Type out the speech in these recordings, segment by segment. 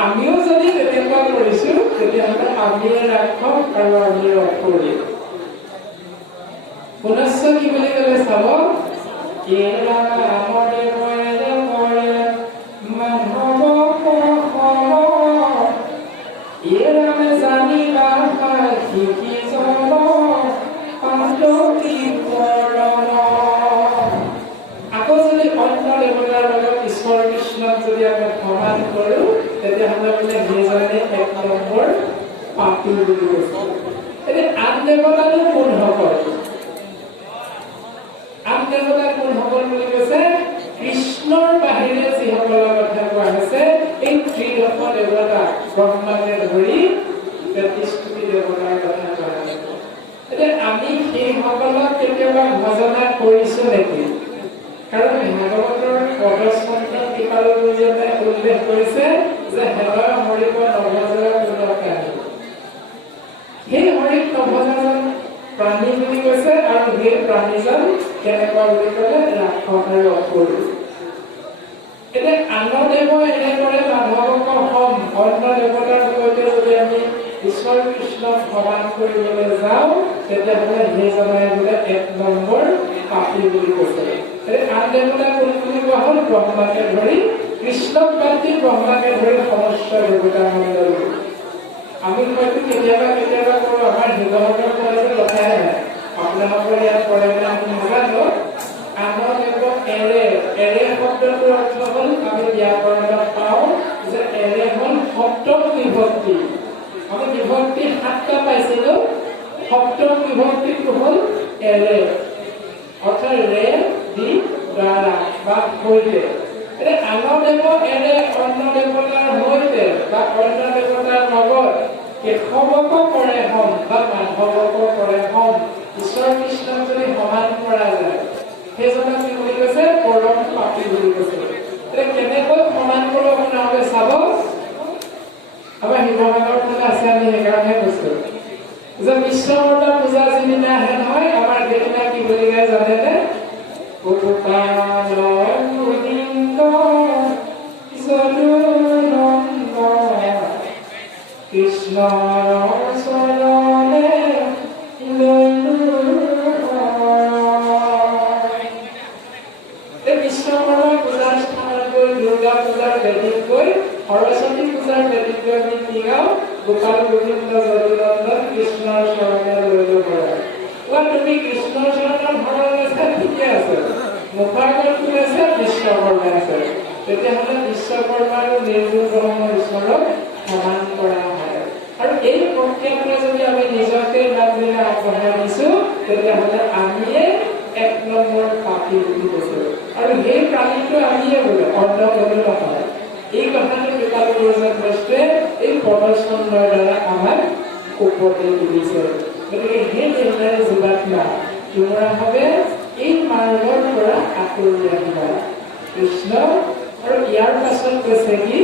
আমিও যদি তেনেকুৱা কৰিছো তেতিয়াহ'লে আমিয়ে ৰাখক আৰু আমিয়ে অসুৰি পুনশ্চ কি বুলি ক'লে চাব আকৌ যদি অন্য দেৱতাৰ লগত ঈশ্বৰ কৃষ্ণক যদি আমি সমান কৰো তেতিয়াহ'লে বোলে নিজৰে এক নম্বৰ পাপী বুলি কৈছে। এতিয়া আন দেৱতানো কোন সকল? আন দেৱতা কোন সকল বুলি কৈছে? কৃষ্ণৰ বাহিৰে যিসকলৰ কথা কোৱা হৈছে এই ত্ৰিদশ দেৱতা ব্ৰহ্মাকে ধৰি ৩৩ দেৱতাৰ কথা কোৱা হৈছে। এতিয়া আমি সেইসকলক কেতিয়াবা ভজনা কৰিছো নেকি? কাৰণ ভাগৱতৰ পদস্কন্ধ কৃপালুজনে উল্লেখ কৰিছে যে হেৰয় হৰিক নভজৰ গুণকাৰী। সেই হৰিক নভজন প্ৰাণী বুলি কৈছে আৰু সেই প্ৰাণীজন কেনেকুৱা বুলি ক'লে ৰাক্ষস আৰু অসুৰ। এতিয়া আন দেৱ এনেদৰে মাধৱক হম অন্য দেৱতাৰ সৈতে যদি আমি ঈশ্বৰ কৃষ্ণক সমান কৰিবলৈ যাওঁ তেতিয়াহ'লে সেইজনে বোলে এক নম্বৰ পাপী বুলি কৈছে। আন দেৱতা কোন বুলি কোৱা হ'ল? ব্ৰহ্মাকে ধৰি কৃষ্ণক বাদ দি ব্ৰহ্মাকে ধৰি সমস্ত দেৱতা মণ্ডল। আমি হয়তো কেতিয়াবা কেতিয়াবা কৰো আমাৰ শিৱসাগৰ কলেজৰ কথাই নাই, আপোনালোকৰ ইয়াত কৰে নে আমি নাজানো। আনৰ দেৱ এৰে শব্দটোৰ অৰ্থ হ'ল আমি ব্যাকৰণত পাওঁ যে এৰে হ'ল সপ্তম বিভক্তি। আমি বিভক্তি 7টা পাইছিলো, সপ্তম বিভক্তিটো হ'ল এৰে অৰ্থাৎ ৰে দি দ্বাৰা বা সৈতে। এতিয়া আনৰ দেৱ এৰে অন্য দেৱতাৰ সৈতে বা অন্য দেৱতাৰ লগত কেশৱক কৰে হম বা মাধৱক কৰে হম ঈশ্বৰ কৃষ্ণক যদি সমান কৰা যায় সেইজনক কি বুলি কৈছে? পৰম পাপী বুলি কৈছে। এতিয়া কেনেকৈ সমান কৰিব আপোনালোকে চাব। আমাৰ শিৱসাগৰ ফালে আছে, আমি সেইকাৰণে কৈছো যে বিশ্বকৰ্মা পূজা যিদিনা আহে নহয় আমাৰ সেইদিনা কি বুলি গায় জানেনে? কৃষ্ণ চৰণে বিশ্বকৰ্মা পূজাৰ স্থানত গৈ দুৰ্গা পূজাৰ বেদীত গৈ সৰস্বতী পূজাৰ বেদীত গৈ আমি কি গাওঁ? গোপাল গোবিন্দ যদুনন্দন কৃষ্ণৰ চৰণে লৈ পৰা। তুমি কৃষ্ণৰ চৰণৰ ধৰণ আছে, ঠিকে আছে, মুখাৰ আগত কোন আছে? বিশ্বকৰ্মা আছে। তেতিয়াহ'লে বিশ্বকৰ্মা আৰু নিৰ্গুণ ব্ৰহ্ম ঈশ্বৰক সমান কৰা হয়। আৰু এই প্ৰক্ৰিয়াটোৱে যদি আমি নিজকে বাদিলে আগবঢ়াই দিছো তেতিয়াহ'লে আমিয়ে এক নম্বৰ পাপী বুলি কৈছো। আৰু সেই প্ৰাণীটো আমিয়ে বোলে অন্য কোনো নহয়। এই কথাটো কৃপালুজনে এই পদস্কন্ধৰ দ্বাৰা আমাক উপদেশ দিছে। গতিকে সেই দেৱতাই জীৱাত্মা তোমৰাভাৱে এই মাৰ্গৰ পৰা আঁতৰি আহিবা কৃষ্ণ। আৰু ইয়াৰ পাছত কৈছে কি?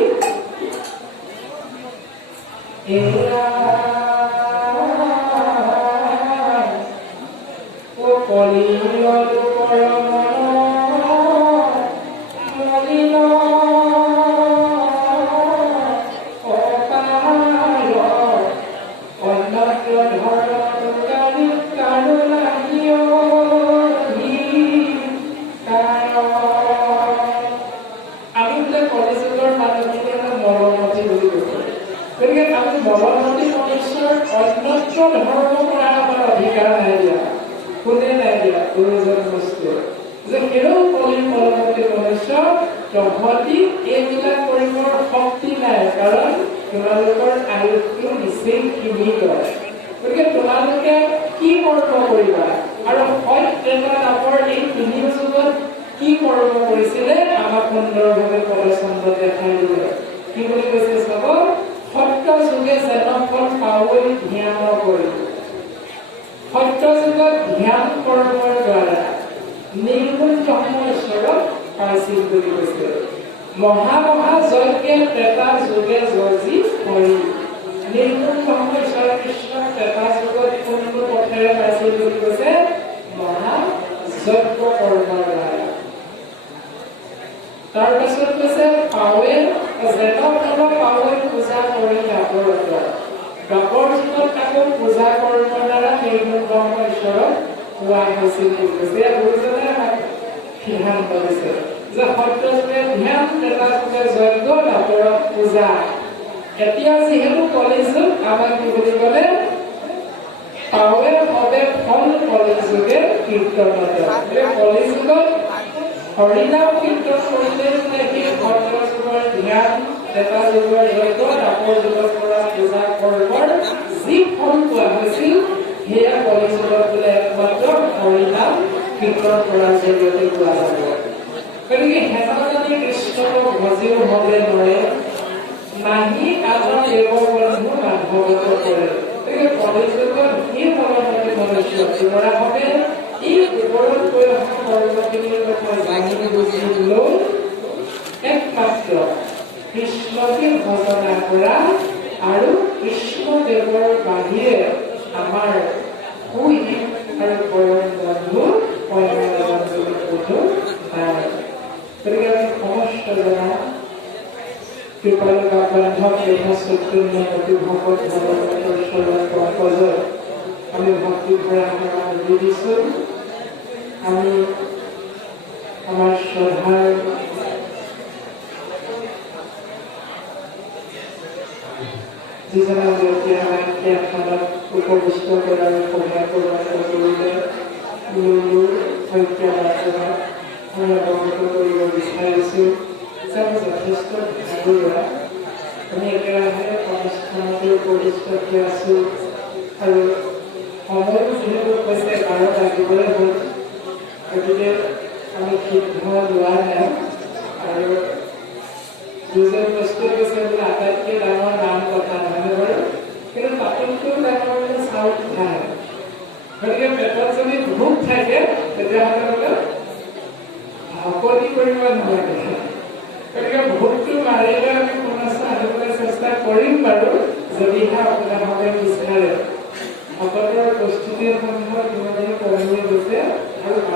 এইবিলাক কৰিবৰ শক্তি নাই, কাৰণ তোমালোকৰ আয়ুষটো নিচেই সীমিত। গতিকে তোমালোকে কি কৰ্ম কৰিবা? আৰু সত্যতাপৰ এই 3 যুগত কি কৰ্ম কৰিছিলে আমাক সুন্দৰভাৱে পদস্কন্ধ দেখাই দিলে। কি বুলি কৈছে চাব? সত্য যুগে যেন ফল পাৱৈ ধ্যান কৰি। সত্য সত্যযুগত ধ্যান কৰ্মৰ দ্বাৰা নিৰ্গুণ ব্ৰহ্ম ঈশ্বৰক পাইছিল বুলি কৈছে। মহা যজ্ঞে ত্ৰেতা যুগে যজি হৰি। নিৰ্গুণ ব্ৰহ্ম ঈশ্বৰ কৃষ্ণক ত্ৰেতা যুগত কোনটো পথেৰে পাইছিল বুলি কৈছে? মহা যজ্ঞ কৰ্মৰ দ্বাৰা। তাৰ পাছত কৈছে পাৱে জেতক পাৱে পূজা কৰি কাপোৰত। কাপৰ যুগত কাকো পূজা কৰ্মৰ দ্বাৰা নিৰ্গুণ ব্ৰহ্ম ঈশ্বৰক পোৱা হৈছিল বুলি কৈছে। গুৰুজনে সিদ্ধান্ত দিছে যে সত্যযুগে ধ্যান, ত্ৰেতা যুগে যজ্ঞ, কাপোৰত পূজা। এতিয়া যিহেতু কলিযুগ, আমাক কি বুলি ক'লে? পাৱে হবে ফল কলিযুগে কীৰ্তনতে। কলিযুগত হৰিনাম কীৰ্তন কৰিলে সেই সত্যযুগৰ ধ্যান, ত্ৰেতা যুগৰ যজ্ঞ, কাপৰ যুগত কৰা পূজা কৰ্মৰ যি ফল পোৱা হৈছিল সেয়া কলিযুগত বোলে একমাত্ৰ হৰিনাম কীৰ্তন কৰাৰ জৰিয়তে পোৱা যাব। গতিকে হেমাজনী কৃষ্ণক ভজিও হলে নৰে, নাহি আনৰ দেৱ বন্ধু মাধৱত কৰে। গতিকে কলিযুগত এই ফলমতে মনুষ্য কৰা হবে। এই ওপৰত কৈ অহা কৰ্মখিনিৰ কথা জানি বুজিলেও একমাত্ৰ কৃষ্ণকে ভজনা কৰা আৰু কৃষ্ণদেৱৰ বাহিৰে আমাৰ সুহিত আৰু পৰম বন্ধু অন্য বন্ধু নাই। গতিকে আমি সমস্ত জনা কৃপালু বান্ধৱ তথা চৈতন্যমতী ভকত ভগৱতৰ চৰণ পংকজত আমি ভক্তি ভৰা সেৱা দিছোঁ। আমি আমাৰ শ্ৰদ্ধাৰ যিজনা ব্যক্তিয়ে আমাক সেই স্থানত উপবিষ্ট কৰাৰ সহায় প্ৰদান কৰিলে, আমি অৱগত কৰিব বিচাৰিছোঁ যে আমি যথেষ্ট ভাগৰুৱা। আমি একেৰাহে অনুষ্ঠানতে উপবিষ্ট হৈ আছোঁ আৰু সময়ো যিহেতু কৈছে 12 বাজিবলৈ হ'ল। গতিকে আমি সিদ্ধ লোৱা নাই আৰু দুজন বস্তুৱে কৈছে বোলে আটাইতকৈ ডাঙৰ নাম কথা নহয় বাৰু, কিন্তু তাতোতকৈ ডাঙৰ মানে চাউল খায়। গতিকে পেটত যদি ভোক থাকে তেতিয়াহ'লে বোলে ভকতি কৰিব নালাগে। গতিকে ভোকটো মাৰিলে আমি পুনশ্চ আহিবলৈ চেষ্টা কৰিম বাৰু, যদিহে আপোনালোকে বিচাৰে। ভকতৰ প্ৰস্তুতিৰ সংখ্যা কিমানে কমি গৈছে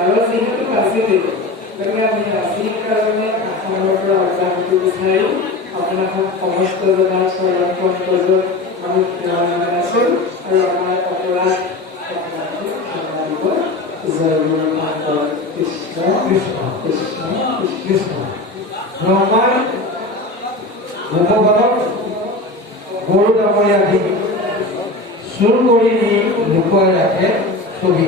আৰু যিহেতু বাজিলে, গতিকে আমি আজিৰ কাৰণে আসনৰ পৰা অব্যাহতি বিচাৰি আপোনালোক সমস্ত জনাৰ চৰণ পংকজত আমি সেৱা জনাইছোঁ আৰু আমাৰ অপৰাধ আপোনালোকে ক্ষমা দিব। জয় গুৰু মাধৱ কৃষ্ণ কৃষ্ণ কৃষ্ণ কৃষ্ণ। ব্ৰহ্মাৰ ভগৱানক গৰু ডাঙৰীয়া আদি চুৰ কৰি নি লুকুৱাই ৰাখে ছবি।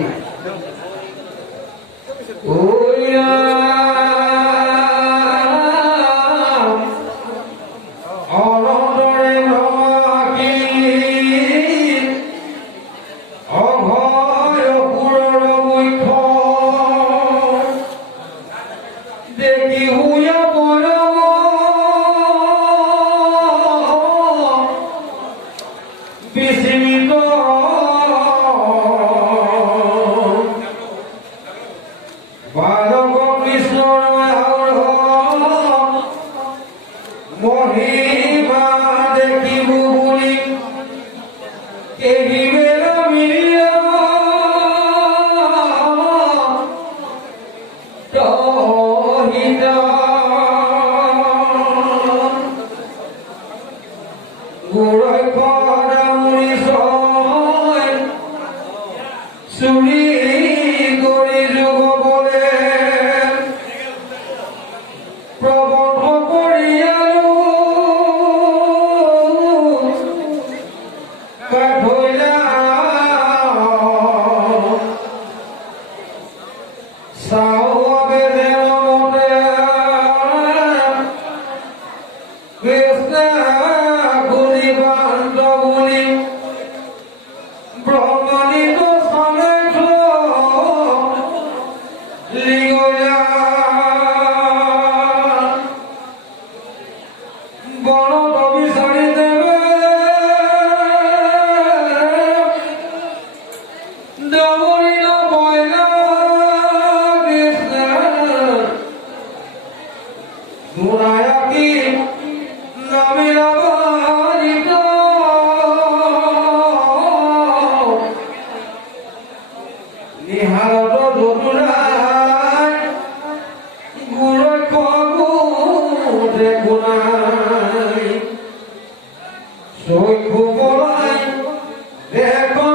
No এখন